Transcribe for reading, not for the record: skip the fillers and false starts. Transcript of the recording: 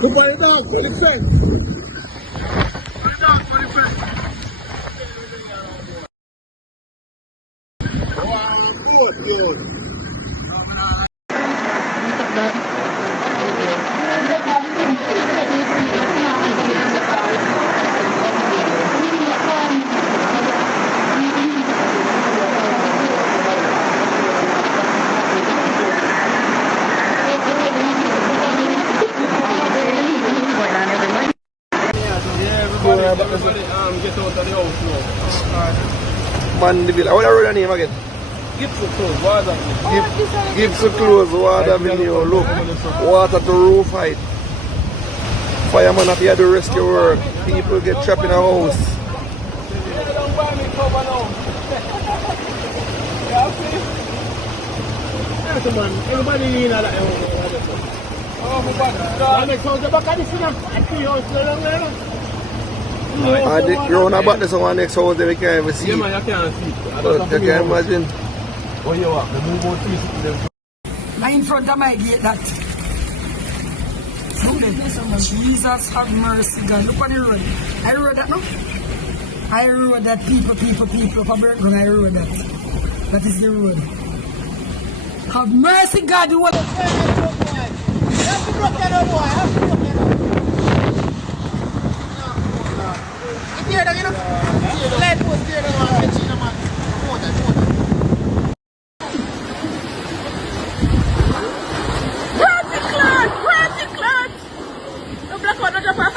Look at it now, for the fence. Get out of the house now. Mandeville. What are the name again? Gibson Close, Water Avenue. Gibson Close, Water Avenue. Look, water to roof height. Fireman up here to rescue work. People get trapped in a house. Don't buy me cover now. Everybody in that house. Oh, my God. Next house, the back of the cinema. I see house. And the round about this one next house that we can't even see. Yeah, man, you can't see. But you can imagine. Oh, you walk, the move out 360. I'm in front of my gate that. Jesus have mercy, God. Look on the road. I rode that, no? I rode that. People for Berkeley. I rode that. That is the road. Have mercy, God. You want to tell me, have to block that boy. Have to block that boy. Here, you know? Let us hear the man. Let's see the man. Grab the cloth! The black one not just a